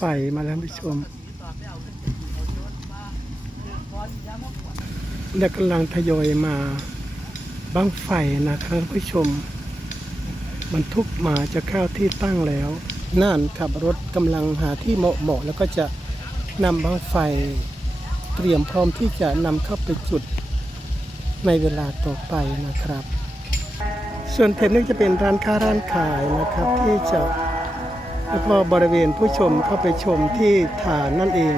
ไฟมาแล้วผู้ชมและกำลังทยอยมาบังไฟนะครับผู้ชมบรรทุกมาจะเข้าที่ตั้งแล้ว น่านขับรถกำลังหาที่เหมาะเหมาะแล้วก็จะนำบังไฟ เตรียมพร้อมที่จะนำเข้าไปจุดในเวลาต่อไปนะครับ ส่วนเทนนี่จะเป็นร้านค้าร้านขายนะครับที่จะ แล้วก็บริเวณผู้ชมเข้าไปชมที่ฐานนั่นเอง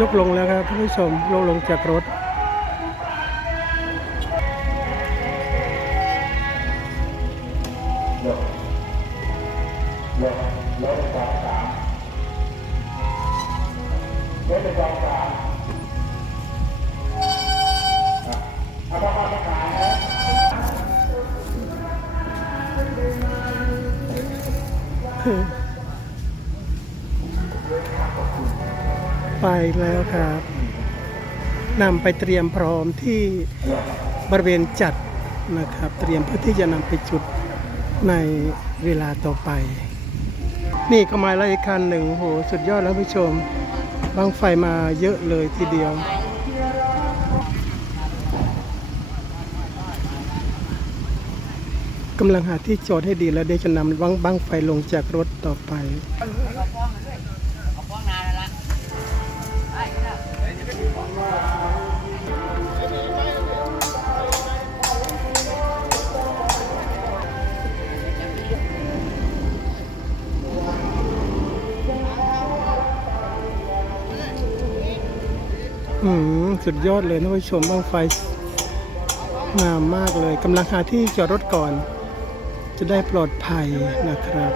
ยกลงแล้วครับท่านผู้ชมลงลงจากรถ ไปแล้วครับนำไปเตรียมพร้อมที่บริเวณจัดนะครับ เตรียมเพื่อที่จะนำไปจุดในเวลาต่อไป นี่ก็มาแล้วอีกคันหนึ่งโหสุดยอดแล้วผู้ชมบางไฟมาเยอะเลยทีเดียว กำลังหาที่จอดให้ดีแล้วเดี๋ยวจะนำบังบังไฟลงจากรถต่อไป อืม สุดยอดเลยนะผู้ชมบ้างไฟงามมากเลยกำลังหาที่จอดรถก่อน จะได้ปลอดภัยนะครับ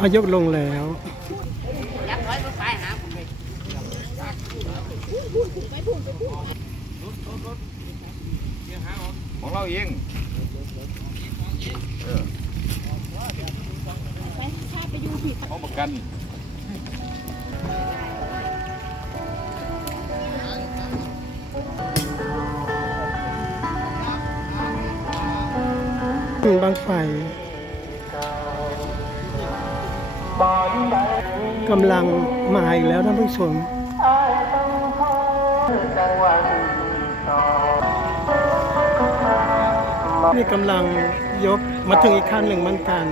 อายกลงแล้วยักร้อยราเลยของเราเอง ไปถ้าไปดูผิดเขาประกันบางไฟกำลังมาอีกแล้วท่านผู้ชมนี่กำลังยก มาถึงอีกขั้นหนึ่งเหมือนกัน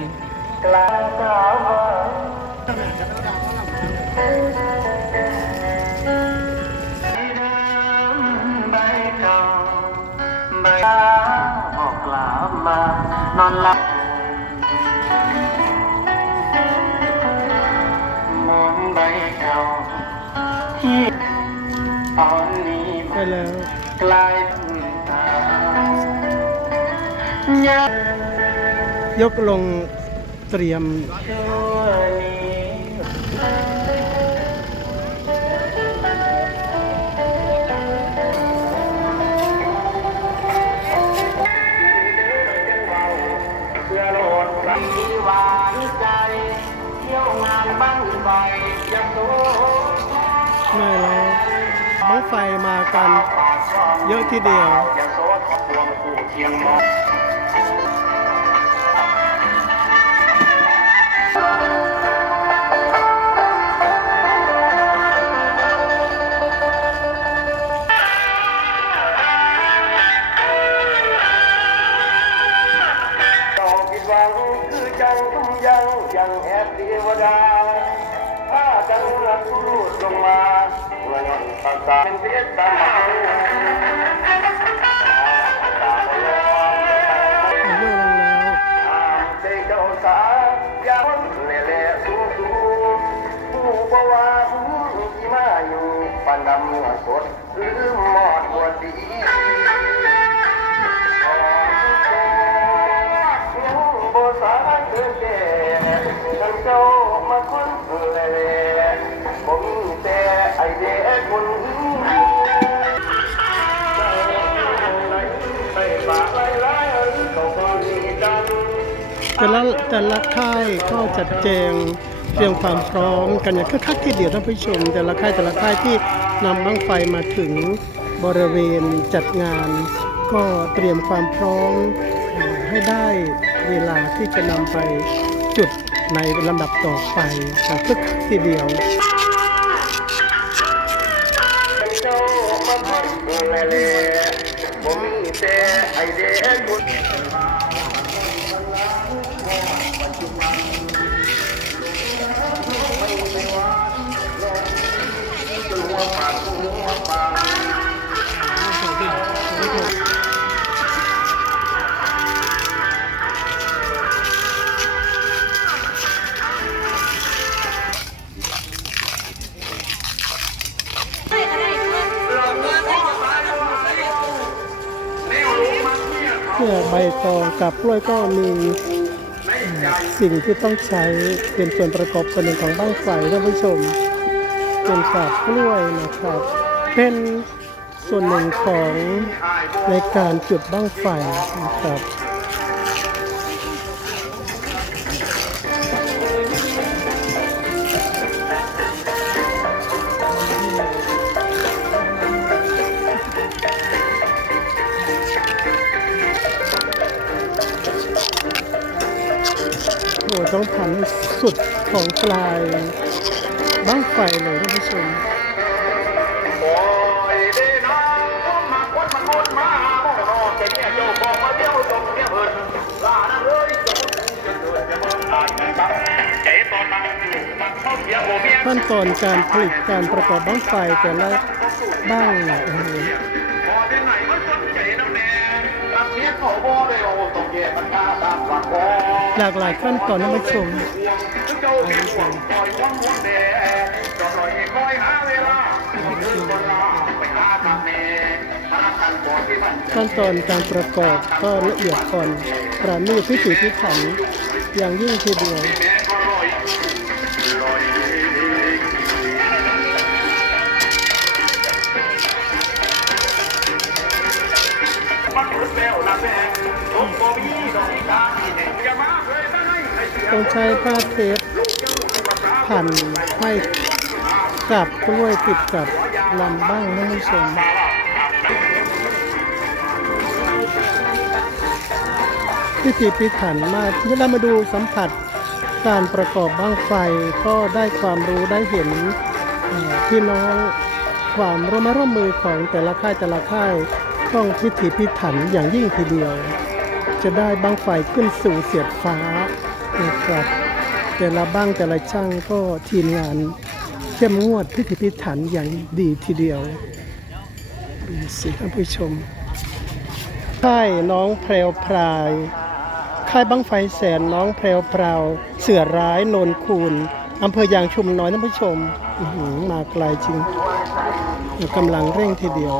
ใบเก่าใบออกลามานอนหลับมองใบเก่าที่ตอนนี้ไปแล้วกลายเป็นตายัก ยกลงเตรียมไม่แล้วบังไฟมากันเยอะที่เดียว รผู้รู้ลงมาเมื่อนั้นตาตาเป็นเพชรตามาไปลองยกลงแล้วตามใจเจ้าสาวยาวเล่เล่สูงสูงผู้บ่ว่าผู้ที่มาอยู่ปันดำเนื้อสดหรือหมอดบัวสีโบสาเกินแก่ท่านเจ้า แต่ละแต่ละค่ายก็จัดแจงเตรียมความพร้อมกันอย่างคึกคักทีเดียวท่านผู้ชม แต่ละค่ายแต่ละค่ายที่นำบั้งไฟมาถึงบริเวณจัดงาน ก็เตรียมความพร้อมให้ได้เวลาที่จะนำไปจุดในลำดับต่อไปค่ะคึกคักทีเดียวเจ้ามาพักแม่เลบ่มีแต่ไอเด็ก เพื่อใบตองกับกล้วยก็มีสิ่งที่ต้องใช้เป็นส่วนประกอบส่วนหนึ่งของบ้างไฟท่านผู้ชมเป็นกับกล้วยนะครับ เป็นส่วนหนึ่งของในการจุดบ้างไฟนะครับ ต้องทำให้สุดของปลายบ้างไฟเลยท่านผู้ชมขั้นตอนการผลิตการประกอบบ้างไฟแต่ละบ้างเนี่ยโอ้โหพอที่ไหนมันสนใจน้ำแน่รักเขาบ่ได้โอ้ต้องแยกมันกาตามหลักบ่ หลากหลายขั้นตอนนผู้ชมขั้นตอนการประกอบก็ละเอียดอ่อนประณีตพิน์พิถันอย่างยิ่งทีเดียว ต้องใช้ผ้าเทปพันให้กับกล้วยติดกับลำบ้างท่านผู้ชมพิธีพิถันมากที่เรามาดูสัมผัสการประกอบบ้างไฟก็ได้ความรู้ได้เห็นพี่น้องความร่วมร่วมมือของแต่ละค่ายแต่ละค่ายต้องพิถีพิถันอย่างยิ่งทีเดียว จะได้บ้างไฟขึ้นสู่เสียดฟ้า นะครับแต่ละบ้างแต่ละช่างก็ทีมงานเข้มงวดพิถีพิถันอย่างดีทีเดียวดูสิท่านผู้ชมค่ายน้องแพรวพรายค่ายบังไฟแสนน้องแพรวพราวเสือร้ายโนนคูนอำเภอยางชุมน้อยท่านผู้ชมมาไกลจริงกำลังเร่งทีเดียว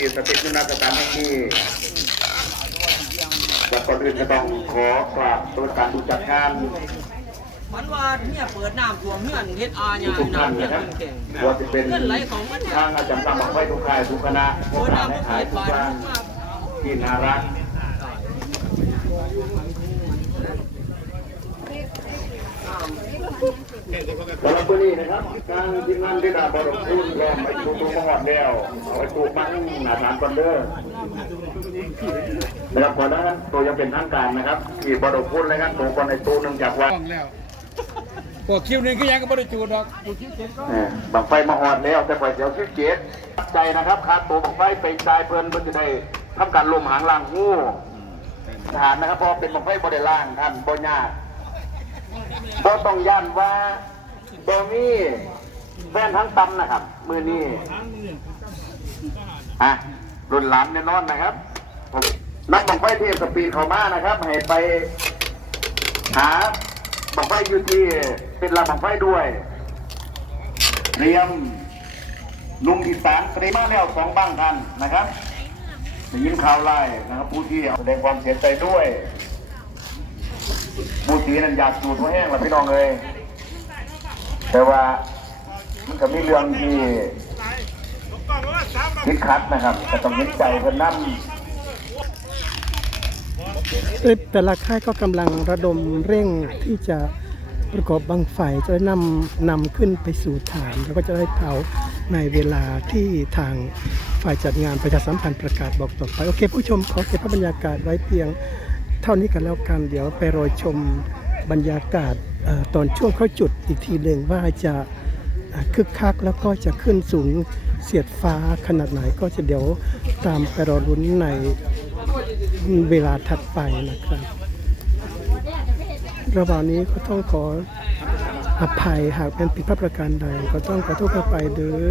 สิทธิ์ที่สถิตอยู่ณสถานแห่งนี้และก่อนอื่นก็ต้องขอกราบสวัสดิการผู้จัดงานฝันว่าเนี่ยเปิดน้ำท่วมเฮือนเฮ็ดอาญาทุกท่านน้ำเนี่ยนะครับแข็งว่าจะเป็นเงินไหลของมันเนี่ยทางอาจารย์ตั้งบอกไว้ทุกค่ายทุกคณะพเปิวกดเราน้ำได้มันขายเฮ็ดทุกบาทบ้านมากที่น่ารัก สำหรับวันนี้นะครับทางทีมงานได้ดาบรมคุณรอมไปตูตูมาหอดแล้วเอาไปตูมั่งหนาฐานคอนเดอร์นะครับก่อนหน้านั้นตัวยังเป็นทางการนะครับที่บรมคุณเลยครับตัวคนในตูหนึ่งจากว่าต้องแล้วพวกคิวหนึงก็ยังก็บ่ได้จูดดอกจูดคิวเจ็ดก็เนี่ยบังไฟมาหอดแล้วแต่ไฟเสียวชื่อเจ็ดใจนะครับคาตัวบังไฟไปตายเพลินเพื่อจะได้ทำการลมหางล่างงูทหารนะครับเพอเป็นบังไฟบริล่างท่านบญาติ ก็ต้องย่านว่าโดมีแฟนทั้งตำนะครับ มือนี้อะรุ่นหลานแน่นอนนะครับนักบังไฟเทพสปีดเขามานะครับ ให้ไปหาบังไฟยูทีเป็นลำบังไฟด้วยเรียมลุงอีสานเตรียมมาแล้วสองบ้างท่านนะครับได้ยินข่าวไล่นะครับ ผู้ที่แสดงความเสียใจด้วย ผู้สีนั้นอยากจูดหัวแห้งล้วพี่น้องเลยแต่ว่ามันก็มีเรื่องที่คิดคัดนะครับแต่ต้องยินใจเพื่อนนั่เอ้แต่ละค่ายก็กำลังระดมเร่งที่จะประกอบบังไฟจะได้นำนำขึ้นไปสู่ฐาน แล้วก็จะได้เผาในเวลาที่ทางฝ่ายจัดงานประชาสัมพันธ์ประกาศบอกต่อไป โอเค ผู้ชมขอเก็บภาพบรรยากาศไว้เพียง เท่านี้กันแล้วกันเดี๋ยวไปรอชมบรรยากาศตอนช่วงเข้าจุดอีกทีหนึ่งว่าจะคึกคักแล้วก็จะขึ้นสูงเสียดฟ้าขนาดไหนก็จะเดี๋ยวตามไปรอรุ้นในเวลาถัดไปนะครับ ระหว่างนี้ก็ต้องขออภัยหากเป็นผิดพลาดประการใด ก็ต้องขอโทษข้าไปเด้อ